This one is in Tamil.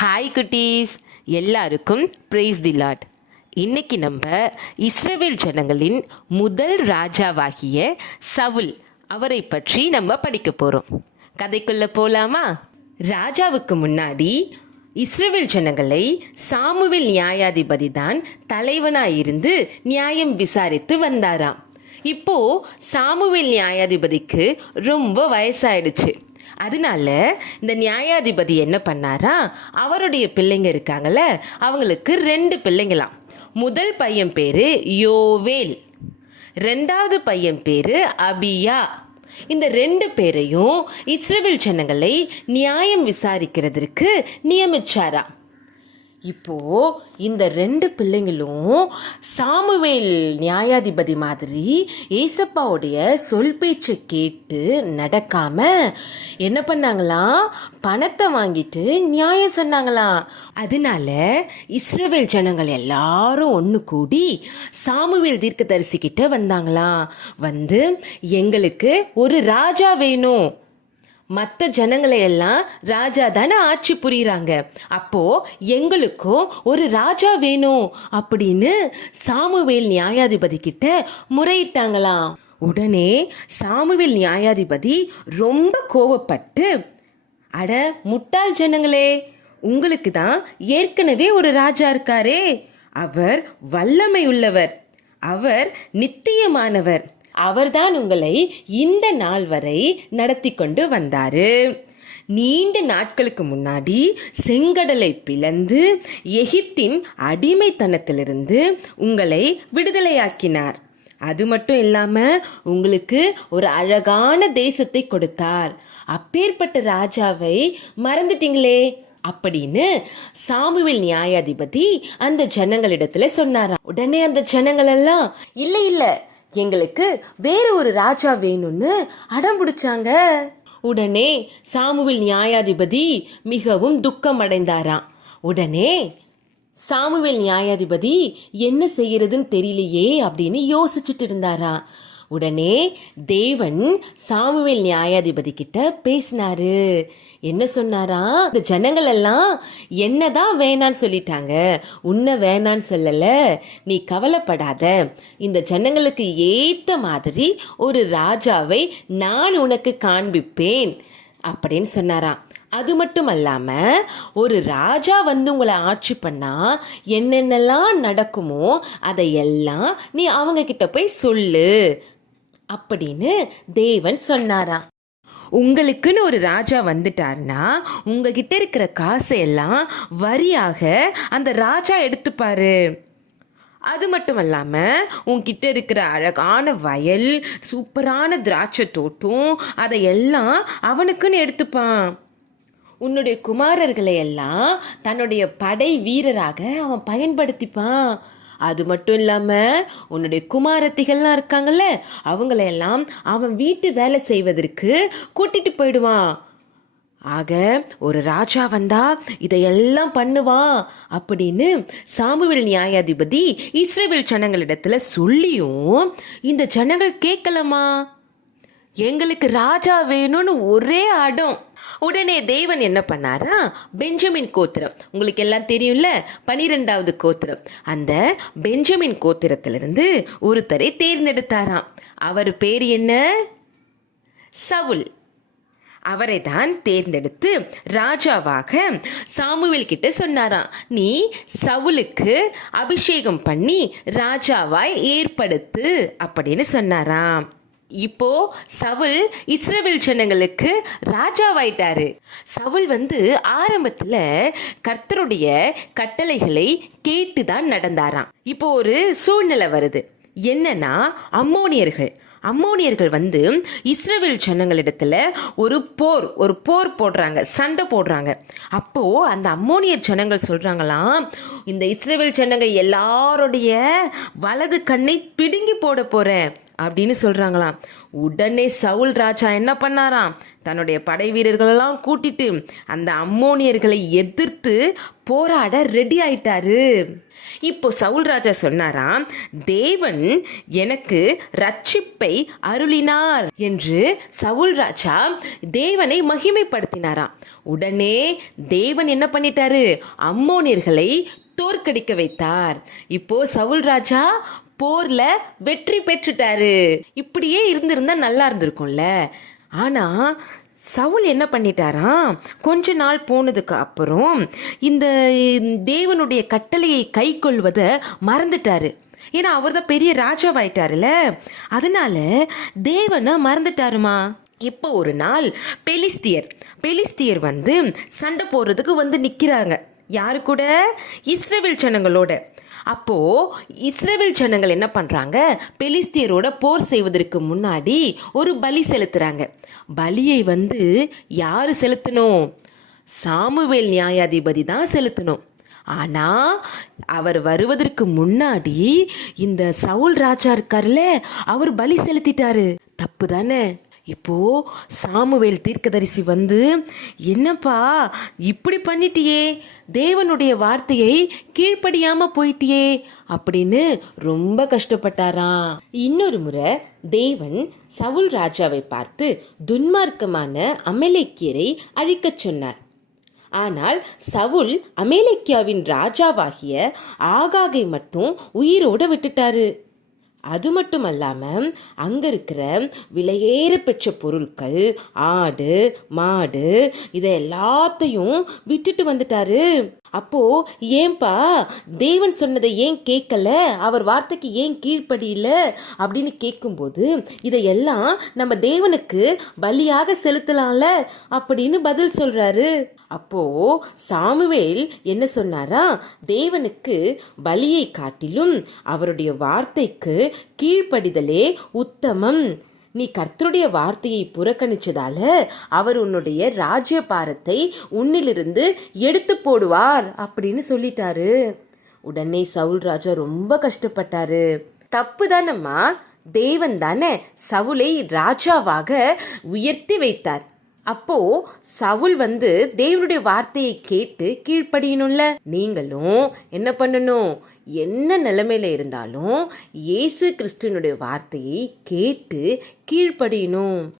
ஹாய் குட்டீஸ், எல்லாருக்கும் பிரைஸ் தி லார்ட். இன்னைக்கு நம்ம இஸ்ரவேல் ஜனங்களின் முதல் ராஜாவாகிய சவுல் அவரை பற்றி நம்ம படிக்க போகிறோம். கதைக்குள்ள போலாமா? ராஜாவுக்கு முன்னாடி இஸ்ரவேல் ஜனங்களை சாமுவேல் நியாயாதிபதி தான் தலைவனாயிருந்து நியாயம் விசாரித்து வந்தாராம். இப்போ சாமுவேல் நியாயாதிபதிக்கு ரொம்ப வயசாயிடுச்சு. அதனால இந்த நியாயாதிபதி என்ன பண்ணாரா, அவருடைய பிள்ளைங்க இருக்காங்கல்ல, அவங்களுக்கு 2 பிள்ளைங்களாம். முதல் பையன் பேரு யோவேல், 2வது பையன் பேரு அபியா. இந்த 2 பேரையும் இஸ்ரவேல் ஜனங்களை நியாயம் விசாரிக்கிறதுக்கு நியமிச்சாரா. இப்போ இந்த 2 பிள்ளைங்களும் சாமுவேல் நியாயாதிபதி மாதிரி ஏசப்பாவுடைய சொல் பேச்சை கேட்டு நடக்காம என்ன பண்ணாங்களாம், பணத்தை வாங்கிட்டு நியாயம் சொன்னாங்களாம். அதனால இஸ்ரவேல் ஜனங்கள் எல்லாரும் ஒன்று கூடி சாமுவேல் தீர்க்கதரிசி கிட்ட வந்தாங்களாம். வந்து எங்களுக்கு ஒரு ராஜா வேணும், மற்ற ஜனங்களை எல்லாம் ராஜா தானே ஆட்சி புரியுறாங்க, அப்போ எங்களுக்கும் ஒரு ராஜா வேணும் அப்படின்னு சாமுவேல் நியாயாதிபதி கிட்ட முறையிட்டாங்களாம். உடனே சாமுவேல் நியாயாதிபதி ரொம்ப கோவப்பட்டு, அட முட்டாள் ஜனங்களே, உங்களுக்கு தான் ஏற்கனவே ஒரு ராஜா இருக்காரே, அவர் வல்லமை உள்ளவர், அவர் நித்தியமானவர், அவர்தான் உங்களை இந்த நாள் வரை நடத்தி கொண்டு வந்தாரு. நீண்ட நாட்களுக்கு முன்னாடி செங்கடலை பிளந்து எகிப்தின் அடிமைத்தனத்திலிருந்து உங்களை விடுதலையாக்கினார். அது மட்டும் இல்லாம உங்களுக்கு ஒரு அழகான தேசத்தை கொடுத்தார். அப்பேற்பட்ட ராஜாவை மறந்துட்டீங்களே அப்படின்னு சாமுவேல் நியாயாதிபதி அந்த ஜனங்களிடத்துல சொன்னாராம். உடனே அந்த ஜனங்கள் எல்லாம் இல்ல எங்களுக்கு வேற ஒரு ராஜா வேணும்னு அடம் பிடிச்சாங்க. உடனே சாமுவேல் நியாயாதிபதி மிகவும் துக்கம் அடைந்தாராம். உடனே சாமுவேல் நியாயாதிபதி என்ன செய்யறதுன்னு தெரியலையே அப்படின்னு யோசிச்சுட்டு இருந்தாராம். உடனே தேவன் சாமுவேல் நியாயாதிபதி கிட்ட பேசினாரு. என்ன சொன்னாரா, இந்த ஜனங்கள் எல்லாம் என்னதான் வேணான்னு சொல்லிட்டாங்க, உன்னை வேணான்னு சொல்லல, நீ கவலைப்படாத, இந்த ஜனங்களுக்கு ஏத்த மாதிரி ஒரு ராஜாவை நான் உனக்கு காண்பிப்பேன் அப்படின்னு சொன்னாராம். அது மட்டும் அல்லாம ஒரு ராஜா வந்து உங்களை ஆட்சி பண்ணா என்னென்னலாம் நடக்குமோ அதையெல்லாம் நீ அவங்க கிட்ட போய் சொல்லு அப்படின்னு தேவன் சொன்னாராம். உங்களுக்குன்னு ஒரு ராஜா வந்துட்டார்னா உங்ககிட்ட இருக்கிற காசை எல்லாம் வரியாக அந்த ராஜா எடுத்துப்பாரு. அது மட்டும் இல்லாமல் உங்ககிட்ட இருக்கிற அழகான வயல், சூப்பரான திராட்சை தோட்டம், அதையெல்லாம் அவனுக்குன்னு எடுத்துப்பான். உன்னுடைய குமாரர்களை எல்லாம் தன்னுடைய படை வீரராக அவன் பயன்படுத்திப்பான். அது மட்டும் இல்லாமல் உன்னுடைய குமாரத்திகள்லாம் இருக்காங்கல்ல, அவங்களையெல்லாம் அவன் வீட்டு வேலை செய்வதற்கு கூட்டிட்டு போயிடுவான். ஆக ஒரு ராஜா வந்தா இதையெல்லாம் பண்ணுவான் அப்படின்னு சாமுவேல் நியாயாதிபதி இஸ்ரவேல் ஜனங்களிடத்துல சொல்லியும் இந்த ஜனங்கள் கேட்கலாமா, எங்களுக்கு ராஜா வேணும்னு ஒரே அடம். உடனே தேவன் என்ன பண்ணாரா, பெஞ்சமின் கோத்திரம், உங்களுக்கு எல்லாம் தெரியும்ல, 12வது கோத்திரம், அந்த பெஞ்சமின் கோத்திரத்திலிருந்து ஒருத்தரை தேர்ந்தெடுத்தாராம். அவர் பேர் என்ன, சவுல். அவரை தான் தேர்ந்தெடுத்து ராஜாவாக சாமுவேல் கிட்ட சொன்னாராம், நீ சவுலுக்கு அபிஷேகம் பண்ணி ராஜாவாய் ஏற்படுத்து அப்படின்னு சொன்னாராம். இப்போ சவுல் இஸ்ரவேல் ஜனங்களுக்கு ராஜாவாயிட்டாரு. சவுல் ஆரம்பத்துல கர்த்தருடைய கட்டளைகளை கேட்டுதான் நடந்தாராம். இப்போ ஒரு சூழ்நிலை வருது. என்னன்னா, அம்மோனியர்கள் இஸ்ரவேல் ஜனங்களிடத்துல ஒரு போர் போடுறாங்க, சண்டை போடுறாங்க. அப்போ அந்த அம்மோனியர் ஜனங்கள் சொல்றாங்களாம், இந்த இஸ்ரவேல் ஜனங்க எல்லாருடைய வலது கண்ணை பிடுங்கி போட போறேன் அப்படின்னு சொல்றாங்களாம். உடனே சவுல் ராஜா என்ன பண்ணாராம், தன்னுடைய படை வீரர்களெல்லாம் கூட்டிட்டு அந்த அம்மோனியர்களை எதிர்த்து போராட ரெடி ஆயிட்டாரு. இப்போ சவுல் ராஜா சொன்னாராம், தேவன் எனக்கு ரட்சிப்பை அருளினார் என்று சவுல் ராஜா தேவனை மகிமைப்படுத்தினாராம். உடனே தேவன் என்ன பண்ணிட்டாரு, அம்மோனியர்களை தோற்கடிக்க வைத்தார். இப்போ சவுல் ராஜா போர்ல வெற்றி பெற்றுட்டாரு. இப்படியே இருந்திருந்தா நல்லா இருந்திருக்கும்ல. ஆனா சவுல் என்ன பண்ணிட்டாராம், கொஞ்ச நாள் போனதுக்கு அப்புறம் இந்த தேவனுடைய கட்டளையை கை கொள்வதை மறந்துட்டாரு. ஏன்னா அவர் தான் பெரிய ராஜாவாயிட்டாருல, அதனால தேவனை மறந்துட்டாருமா. இப்போ ஒரு நாள் பெலிஸ்தியர் வந்து சண்டை போடுறதுக்கு வந்து நிற்கிறாங்க. யாரு கூட? இஸ்ரவேல் ஜனங்களோட. அப்போ இஸ்ரவேல் ஜனங்கள் என்ன பண்றாங்க, பெலிஸ்தியரோட போர் செய்வதற்கு முன்னாடி ஒரு பலி செலுத்துறாங்க. பலியை வந்து யாரு செலுத்தணும்? சாமுவேல் நியாயாதிபதி தான் செலுத்தணும். ஆனா அவர் வருவதற்கு முன்னாடி இந்த சவுல் ராஜா இருக்காருல, அவர் பலி செலுத்திட்டாரு. தப்பு தானே? இப்போ சாமுவேல் தீர்க்கதரிசி வந்து, என்னப்பா இப்படி பண்ணிட்டியே, தேவனுடைய வார்த்தையை கீழ்ப்படியாம போயிட்டியே அப்படின்னு ரொம்ப கஷ்டப்பட்டாராம். இன்னொரு முறை தேவன் சவுல் ராஜாவை பார்த்து துன்மார்க்கமான அமலேக்கியரை அழிக்கச் சொன்னார். ஆனால் சவுல் அமலேக்கியாவின் ராஜாவாகிய ஆகாகை மட்டும் உயிரோட விட்டுட்டாரு. அது மட்டும் அல்லாமல் அங்கே இருக்கிற விலையேற பெற்ற பொருட்கள், ஆடு மாடு, இதை எல்லாத்தையும் விட்டுட்டு வந்துட்டாரு. அப்போ ஏன்பா தேவன் சொன்னதை ஏன் கேட்கல, அவர் வார்த்தைக்கு ஏன் கீழ்ப்படியில அப்படின்னு கேட்கும்போது, இதையெல்லாம் நம்ம தேவனுக்கு பலியாக செலுத்தலாம்ல அப்படின்னு பதில் சொல்றாரு. அப்போ சாமுவேல் என்ன சொன்னாரா, தேவனுக்கு பலியை காட்டிலும் அவருடைய வார்த்தைக்கு கீழ்ப்படிதலே உத்தமம். நீ கர்த்தருடைய வார்த்தையை புறக்கணிச்சதால அவர் உன்னுடைய ராஜ்யபாரத்தை உன்னிலிருந்து எடுத்து போடுவார் அப்படின்னு சொல்லிட்டாரு. உடனே சவுல் ராஜா ரொம்ப கஷ்டப்பட்டாரு. தப்பு தானம்மா, தேவன் தானே சவுலை ராஜாவாக உயர்த்தி வைத்தார். அப்போ சவுல் வந்து தேவனுடைய வார்த்தையை கேட்டு கீழ்ப்படியணும்ல. நீங்களும் என்ன பண்ணணும், என்ன நிலைமையில இருந்தாலும் இயேசு கிறிஸ்துவனுடைய வார்த்தையை கேட்டு கீழ்ப்படியணும்.